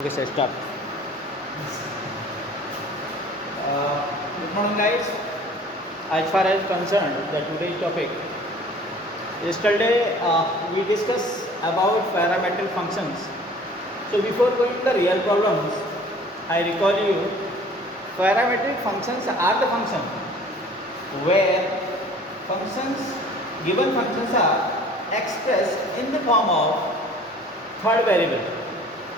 Okay, so start. Good morning, guys. As far as concerned, the today's topic. Yesterday we discussed about parametric functions. So before going to the real problems, I recall you parametric functions are the function where given functions are expressed in the form of third variable.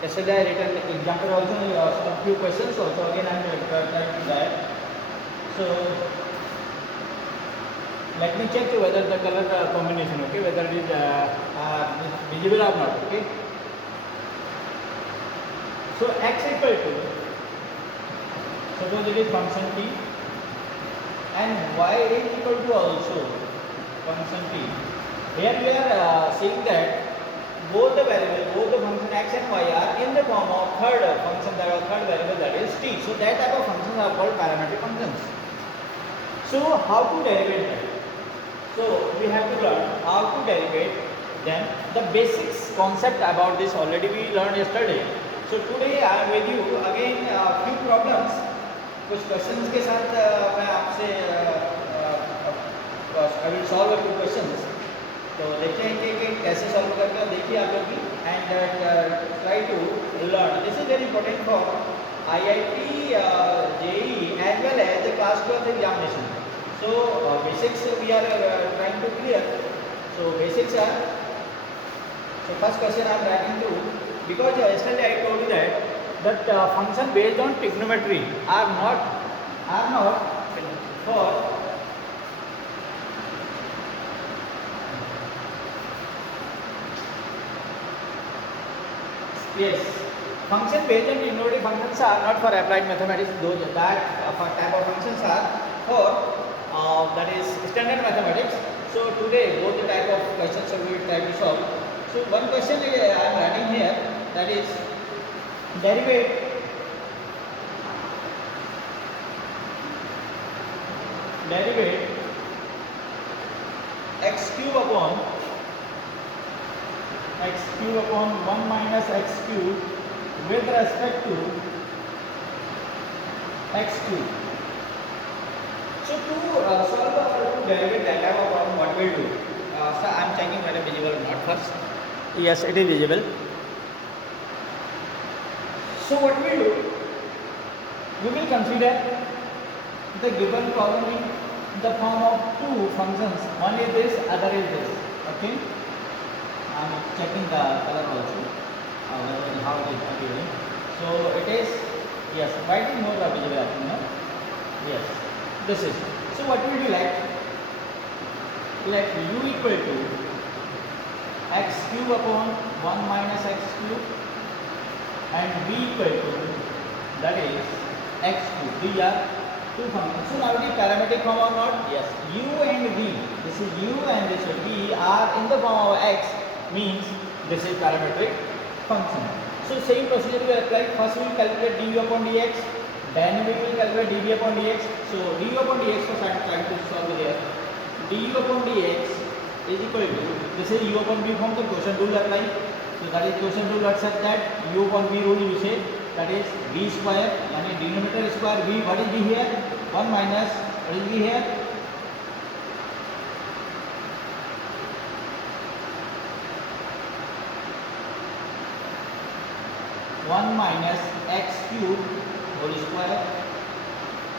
Yesterday I written example also, a few questions also. Again I am trying to that. So let me check whether the color combination, okay, whether it is visible or not, okay. So x equal to, suppose it is function t, and y is equal to also function t. Here we are seeing that both the function x and y are in the form of third function, that is third variable, that is t. So that type of functions are called parametric functions. So how to derivate them? So we have to learn how to derivate them. The basics concept about this already we learned yesterday. So today I am with you again few problems. कुछ questions के साथ मैं आपसे I will solve a few questions. तो देखेंगे कि कैसे solve करके देखिए आप लोग भी and try to learn. This is very important for IIT, JEE as well as the class 12 examination. So basics we are trying to clear. So basics are, so first question I am writing to, because yesterday I told you that function based on trigonometry are not for yes, function based on trigonometry functions are not for applied mathematics. Those that type of functions are for that is standard mathematics. So today both the type of questions we will try to solve. So one question I am writing here, that is derivate x cube upon 1 minus x cube with respect to x cube. So to solve to derivate that type of problem, what we'll do? So I am checking whether visible or not first. Yes, it is visible. So what we'll do? We will consider the given problem in the form of two functions. One is this, other is this. Okay. I am checking the color also, how it is appearing. So it is, yes, white is more visible, I think, no? Yes, this is. So what will you like? Let u equal to x cube upon 1 minus x cube and v equal to, that is x cube. These are two functions. So now it is parametric form or not? Yes. U and v, this is u and this is v, are in the form of x, means this is parametric function. So same procedure we apply. First we will calculate du upon dx, then we will calculate dv upon dx. So du upon dx, first I am trying to solve here. Du upon dx is equal to, this is u upon v form, the quotient rule apply. So that is quotient rule accept that u upon v rule we say, that is v square, yani denominator square v. What is v here? 1 minus, what is v here? 1 minus x cube whole square,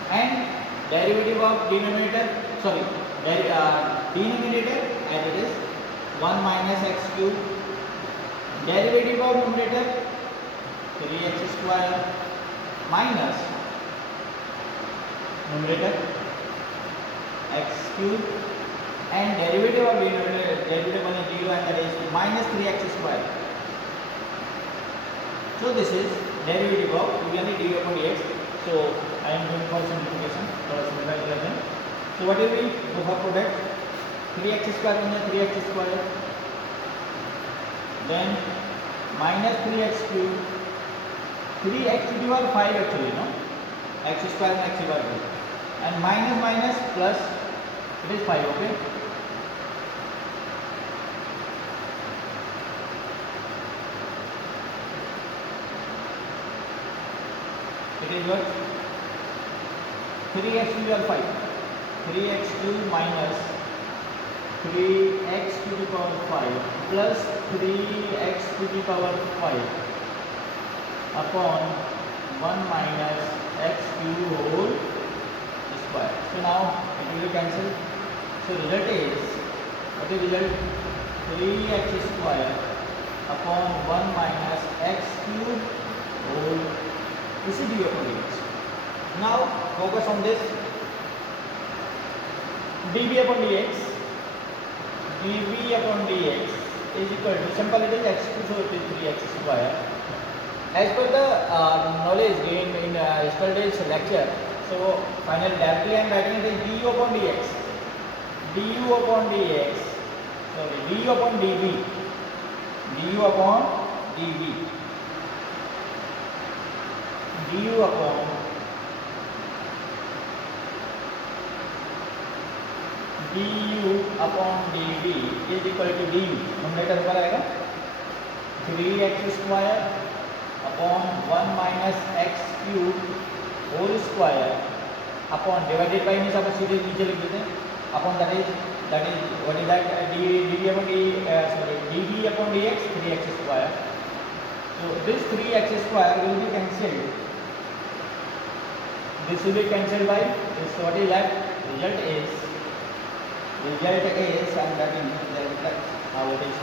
and derivative of denominator, sorry, denominator as it is 1 minus x cube, derivative of numerator 3x square minus numerator x cube, and derivative of denominator, derivative one is 0 and that is minus 3x square. So this is derivative of du upon dx. So I am going for simplification for simplify 11. So what will be over product? 3x square means 3x square, then minus 3x cube, 3x to the power 5 actually, no? X square and x square, and minus minus plus, it is 5, okay? It is what? 3x to the power 5. 3x cube minus 3x to the power 5 plus 3x to the power 5 upon 1 minus x cube whole square. So now it will be cancelled. So result is, what is result? 3x square upon 1 minus x cube whole, this is dv upon dx. Now focus on this. dv upon dx, dv upon dx is equal to, simple it is x cube, so it is 3x square. As per the knowledge gained in yesterday's lecture, so finally directly I am writing it as du upon dx, du upon dx, sorry, du upon dv, du upon dv, du upon du upon dv is equal to du, numerator ऊपर आएगा 3x square upon 1 minus x cube whole square upon divided by means अपन सीधे नीचे लिख देते हैं upon that is what is that dv upon dv upon dx 3x square. So this 3x square will be cancelled. This will be cancelled by this. What is left? Result is and that is what is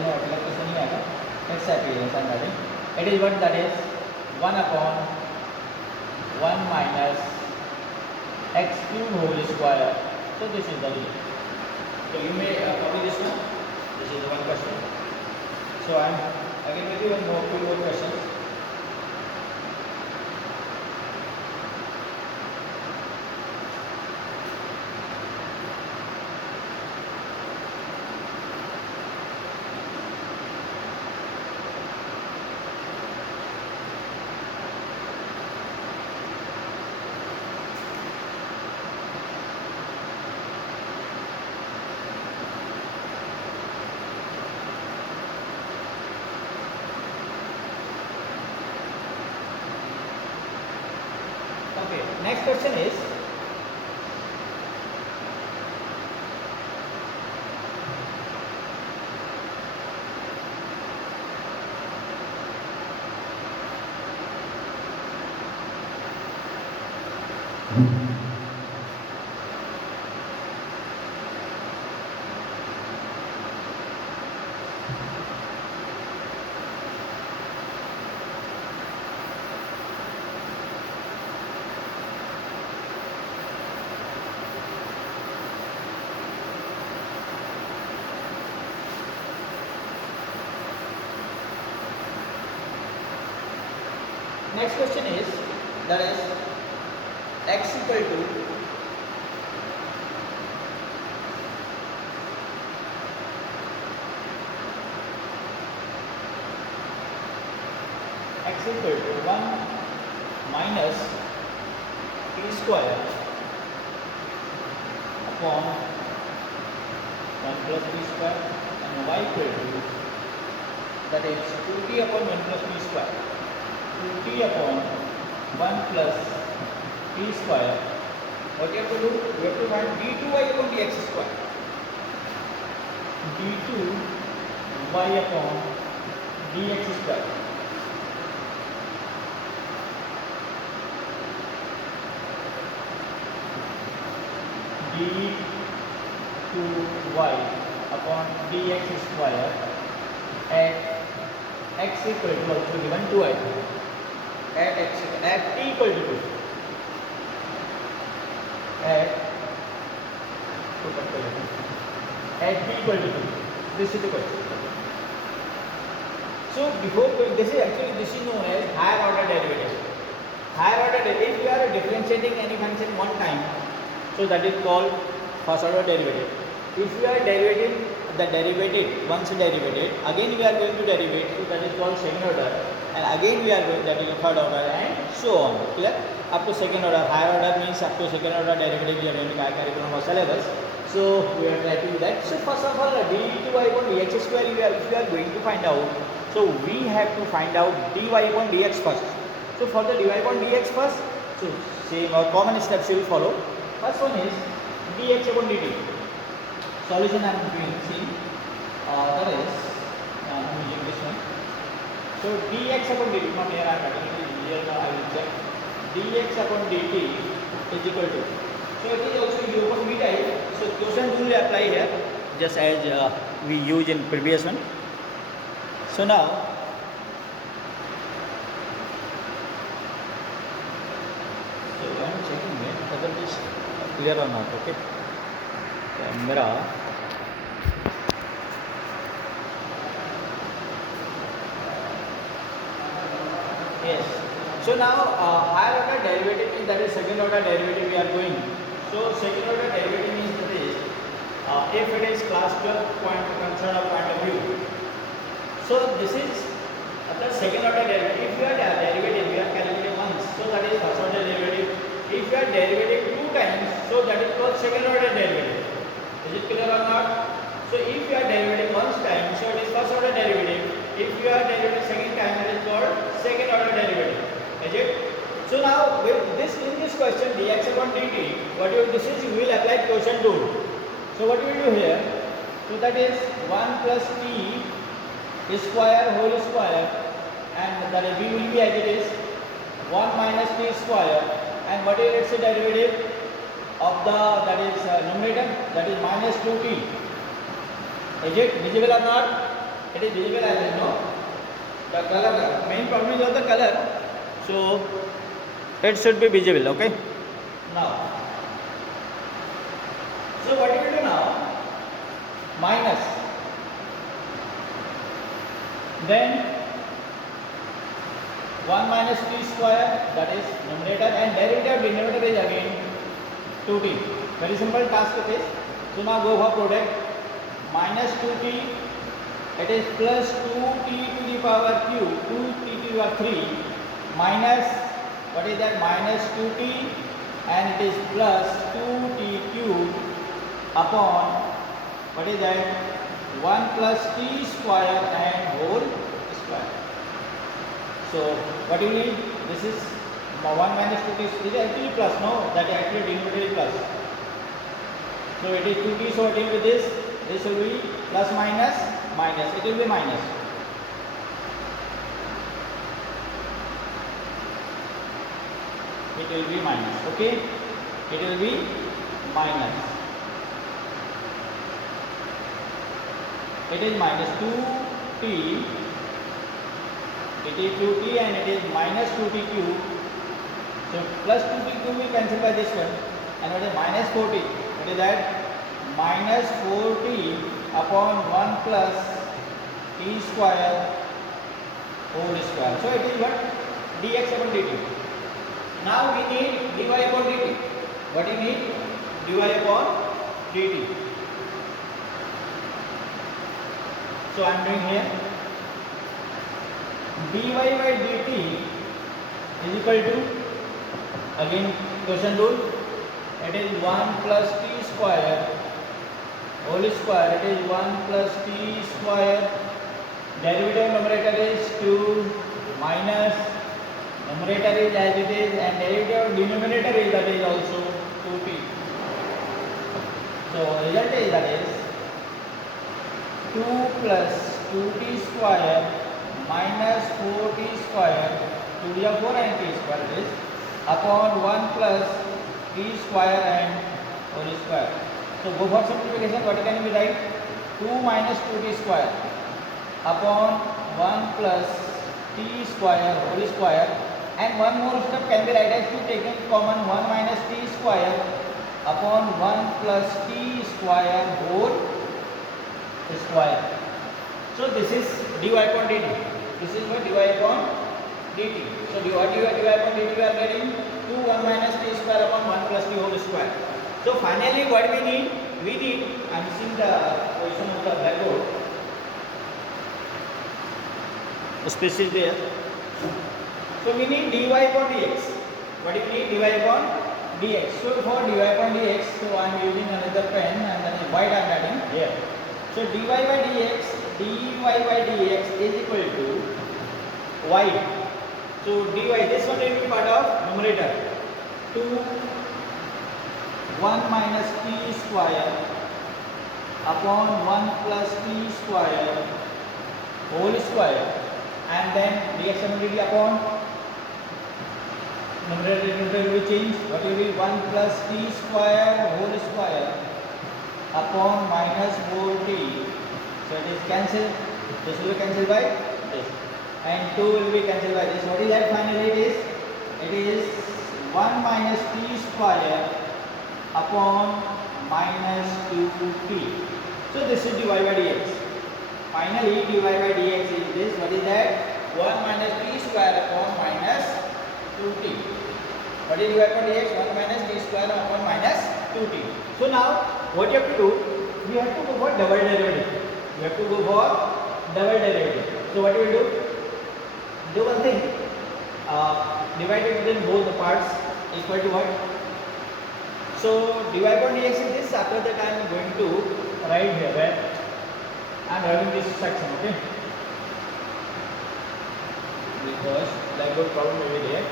no reflection नहीं आएगा, x appearance and that is, it is what, that is 1 upon 1 minus x cube whole square. So this is the result. So you may copy this one. This is the one question. So I am again with you two more questions. Okay, next question is, next question is, that is x equal to x equal to 1 minus t square upon 1 plus t square and y equal to, that is 2t upon 1 plus t square, 2t upon 1 plus t square. What you have to do? You have to find d2y upon dx square, d2y upon dx square. d2y upon dx square at x equal to, also given 2y, at t equal to 2, at t equal to 2. This is the question. So before going, this is known as higher order derivative. Higher order derivative, if you are differentiating any function one time, so that is called first order derivative. If you are derivating the derivative, once derivated, again we are going to derivate, so that is called second order, and again we are going, that is the third order, and so on. Clear? Up to second order. Higher order means up to second order derivative we are going to carry from our syllabus. So we are trying to do that. So first of all, d2y upon dx square, if you are going to find out, so we have to find out dy upon dx first. So So for the dy upon dx first, so same common steps you will follow. First one is dx upon dt. Solution I am doing. See, that is I am using this one. So dx upon dt, not here I am writing it, here now I will check. Dx upon dt is equal to. So it is also u upon v type. So quotient rule apply here, just as we used in previous one. So now, so I am checking whether it is clear or not. Okay, camera. Yes. So now higher order derivative means that is second order derivative we are going. So second order derivative means that is if it is classical point concern or point of view. So this is the second order derivative. If you are derivative, we are calculating once, so that is first order derivative. If you are derivative two times, so that is called second order derivative. Is it clear or not? So if you are derivative one time, so it is first order derivative. If you are derivative second time, it is called second order derivative. Is it? So now with this in this question dx upon dt, what you this is you will apply quotient rule. So what you will do here? So that is 1 plus t square whole square, and that v will be as it is 1 minus t square, and what is its derivative of the that is numerator, that is minus 2t. Is it visible or not? It is visible as you know. The color, main problem is of the color, so it should be visible. Okay. Now, so what you will do now? Minus, then 1 minus t square, that is numerator, and derivative denominator is again 2t. Very simple task it is. So now go for product. Minus 2t, it is plus 2t to the power q, 2t to the power 3, minus, what is that, minus 2t, and it is plus 2t cube upon, what is that, 1 plus t square and whole square. So what you need, this is 1 minus 2t, this is actually plus, no, that is actually denominator is plus. So it is 2t, so deal with this. This will be plus minus minus. It will be minus. It will be minus. Okay. It will be minus. It is minus 2t. It is 2t and it is minus 2t cube. So plus 2t cube will cancel by this one. And what is minus 4t? What is that? Minus 4t upon 1 plus t square whole square. So it is what? Dx upon dt. Now we need dy upon dt. What do you need? Dy upon dt. So I am doing here. Dy by dt is equal to, again quotient rule. It is 1 plus t square whole square. It is 1 plus t square. Derivative numerator is 2 minus numerator is as it is, and derivative denominator is that is also 2t. So result is that is 2 plus 2t square minus 4t square, 2 to the 4 and t square is upon 1 plus t square and whole square. So go for simplification. What can we write? 2 minus 2t square upon 1 plus t square whole square, and one more step can be write as to taking common 1 minus t square upon 1 plus t square whole square. So this is dy upon dt. This is what dy upon dt. So dy upon dt we are getting 2 1 minus t square upon 1 plus t whole square. So finally what we need, I am seeing the position of the blackboard, space is there. So we need dy upon dx. What do you need? Dy upon dx. So for dy upon dx, so I am using another pen and then white I am adding here. So dy by dx is equal to white So dy, this one will be part of numerator. 2 1 minus t square upon 1 plus t square whole square, and then dx will be upon numerator will be changed. What will be 1 plus t square whole square upon minus 4t. So it is cancelled. This will be cancelled by this, and 2 will be cancelled by this. What is that finally? It is 1 minus t square upon minus 2t. So this is dy by dx. Finally dy by dx is this. What is that? 1 minus t square upon minus 2t. What is dy by dx? 1 minus t square upon minus 2t. So now what you have to do? We have to go for double derivative. We have to go for double derivative. So what you will do? Do one thing. Divide it within both the parts equal to what? So dy by dx is this. After that I am going to write here where I am having this section, okay? Because like good problem will be there.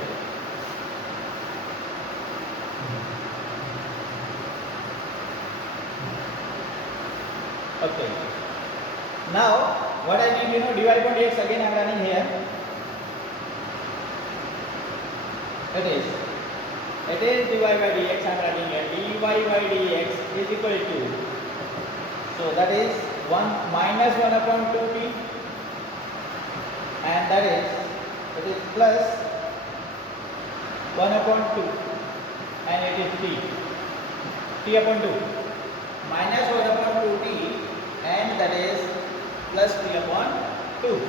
Okay. Now what I need, dy by dx again I am running here. It is dy by dx I am running here. Dy by dx is equal to, so that is 1 minus 1 upon 2t, and that is it is plus 1 upon 2, and it is t upon 2 minus 1 upon 2t, and that is plus t upon 2.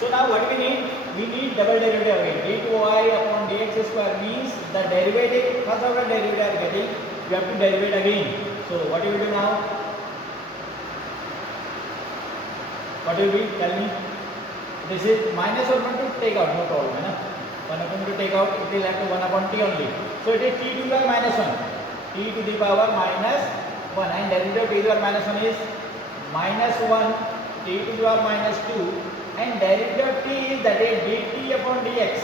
So now what we need? We need double derivative again. d2y upon dx square means the derivative, first order derivative are getting, you have to derivate again. So what you will do now? What will be? Tell me. This is minus 1 upon 2, take out, no problem. 1 upon 2 take out, it will have to 1 upon t only. So it is t to the power minus 1. T to the power minus 1, and derivative of t to the power minus 1 is minus 1 t to the power minus 2, and derivative of t is that is dt upon dx.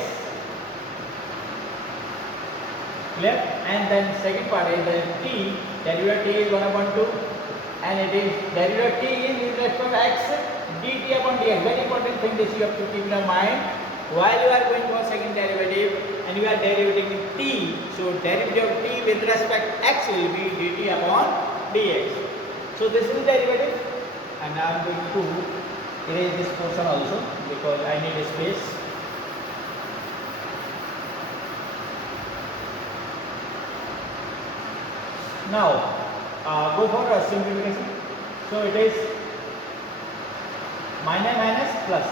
Clear? And then second part is that t, derivative of t is 1 upon 2, and it is derivative of t is with respect to x dt upon dx. Very important thing this you have to keep in your mind while you are going for second derivative and you are derivating t. So derivative of t with respect x will be dt upon dx. So this is derivative, and I am going to erase this portion also because I need a space. Now go for a simplification. So it is minus minus plus.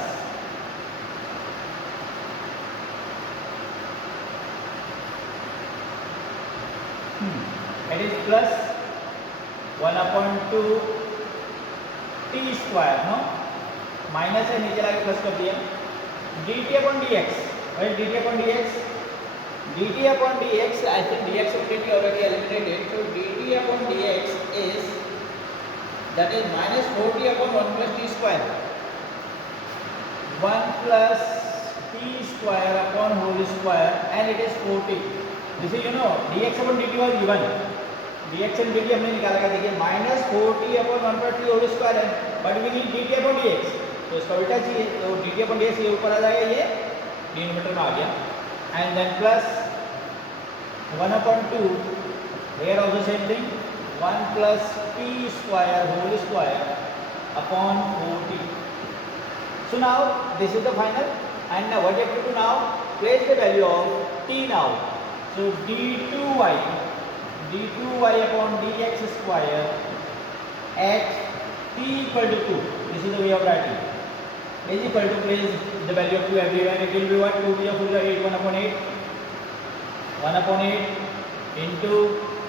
It is plus 1 upon 2 t square, no? Minus है नीचे लाके plus कर दिया. dt upon dx. What is dt upon dx? dt upon dx, I think dx already eliminated. So dt upon dx is that is minus 4t upon 1 plus t square. 1 plus t square upon whole square, and it is 4t. This is dx upon dt was given. dx and dt हमने निकाला क्या? देखिए minus 4t upon 1 plus t whole square है, but we need dt upon dx. तो इसका उल्टा चाहिए, तो dt upon dx ये ऊपर आ जाएगा, ये डिनोमिनेटर में आ गया, and then plus 1 upon 2, here also same thing, 1 plus t square whole square upon 4t. So now this is the final, and now what you have to do now? Place the value of t now. So d2y upon dx square at t equal to 2. This is the way of writing. Is equal to place the value of 2 everywhere. It will be what? 2 to the full 8, 1 upon 8. 1 upon 8 into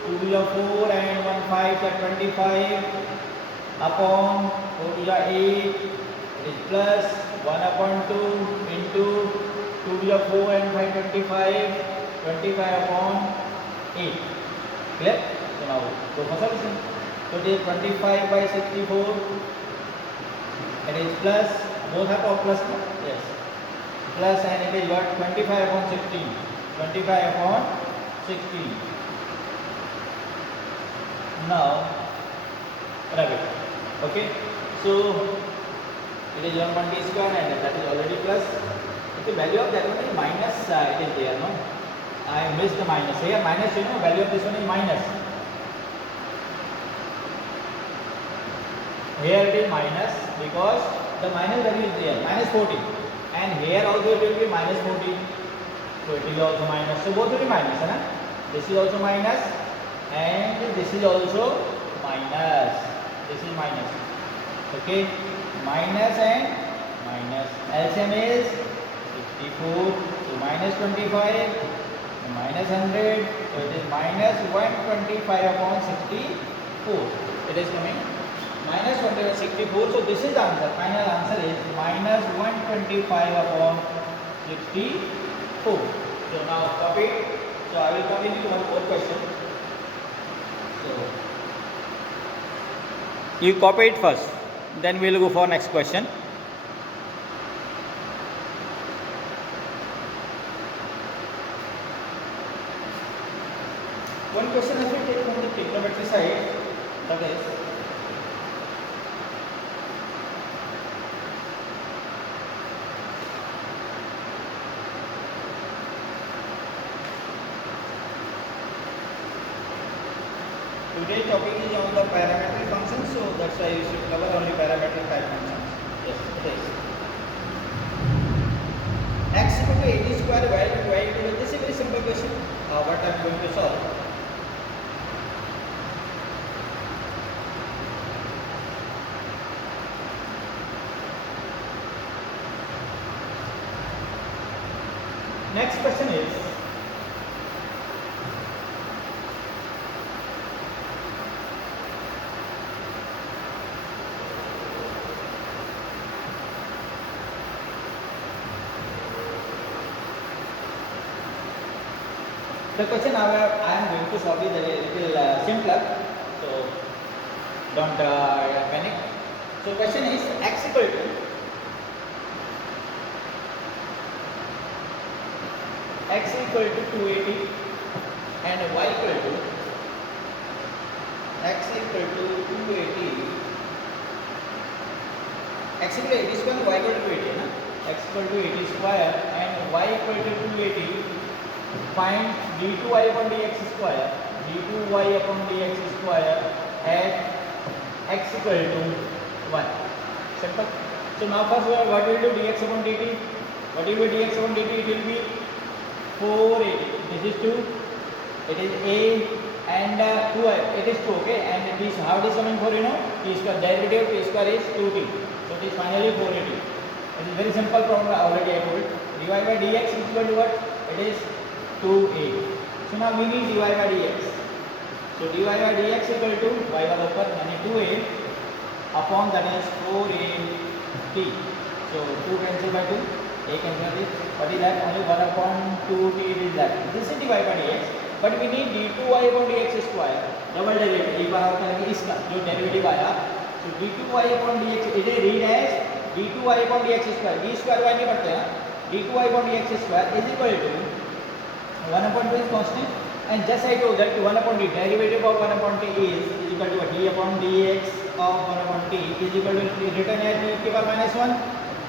2 to the 4 and 1 5 at 25 upon 4 to the 8. It is plus 1 upon 2 into 2 to the 4 and 5 25 upon 8. Clear? So now go for solution. So it is 25 by 64. It is plus, both have of plus, no? Yes. plus, and it is what? 25 upon 16. 25 upon 16. Now, rub it. Okay. So, it is 1 square and that is already plus. The value of that one is minus, it is there, no? I missed the minus. Here minus, value of this one is minus. Here it is minus because the minus value is there, minus 14. And here also it will be minus 14. So it is also minus. So both will be minus, right? This is also minus and this is also minus. This is minus. Okay, minus and minus. LCM is 64. So minus 25, minus 100. So it is minus 125 upon 64. It is coming minus 164. So this is the answer. Final answer is minus 125 upon 64. So now copy it. So I will continue one more question. So you copy it first, then we will go for next question. One question has been taken from the trigonometry side, that is today's topic is on the parametric functions, so that's why you should cover only parametric type functions. Yes, it is. X equal to 80 square, y equal to this is a very simple question. What I am going to solve. Next question is, the question I am going to solve is a little simpler, so don't panic. So question is x equal to x equal to 280 and y equal to x equal to 280, x equal to 80 square and y equal to 280, na? X equal to 80 square and y equal to 280. Find d2y upon dx square, d2y upon dx square at x equal to 1. Simple. So now first what will do dx upon dt? What will be dx upon dt? It will be 480. This is 2. It is a and 2. It is 2. Okay. And this how it is coming for t square. Derivative of t square is 2t. So it is finally 480. It is very simple problem already I told. dy by dx is equal to what? It is 2a. So now we need dy by dx. So dy by dx equal to y वाला ऊपर यानी 2a upon that is 4at. So 2 cancel by 2, a cancel by this. What is that? Only 1 upon 2t it is that. This is dy by dx. But we need d2y upon dx square. Double derivative. एक बार और करेंगे इसका जो derivative आया. So d2y upon dx it is read as d2y upon dx square. d square y नहीं पढ़ते हैं. d2y upon dx square is equal to 1 upon 2 is constant, and just I told that 1 upon d, derivative of 1 upon t is equal to d upon dx of 1 upon t is equal to written as d to the power minus 1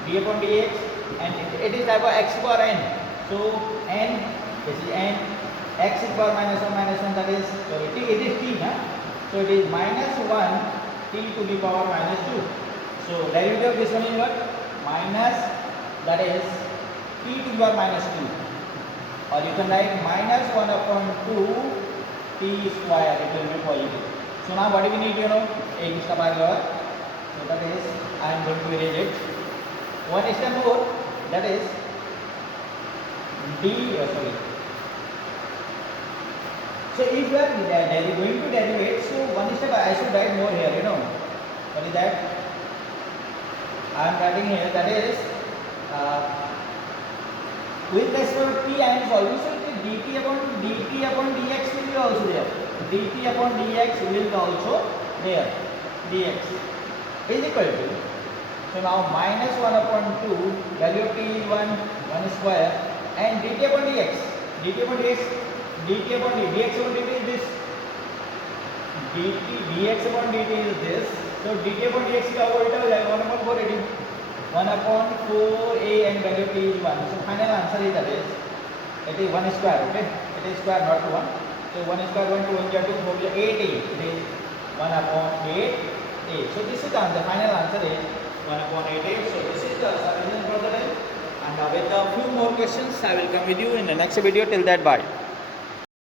d upon dx, and it is type of x power n. So n, this is n, x is power minus 1 that is, so it is t, huh? So it is minus 1 t to the power minus 2. So derivative of this one is what? Minus, that is t to the power minus 2. Or you can write minus 1 upon 2 t square, it will be positive. So now what do we need, एक इसका भाग लगा. So that is, I am going to erase it. One step more, that is so if you are going to derivate, so one step I should write more here, What is that? I am writing here, that is with respect to t I am solving, so dt upon dx will be also there. dt upon dx will be also there. dx is equal to So now minus 1 upon 2, value of t is 1 square, and dt upon dx, dt upon dx, dt upon dx upon dt is this, dx upon dt is this. So dt upon dx का उल्टा हो जाएगा 1 upon 4 dt, 1 upon 4a and value of t is 1. So final answer is that is, it is 1 square, okay, it is square not 1. So 1 square 1 2 1 2 हो गया 8a, it is 1 upon 8a. So this is the answer, final answer is 1 upon 8a. So this is the solution for the day, and with a few more questions I will come with you in the next video. Till that, bye.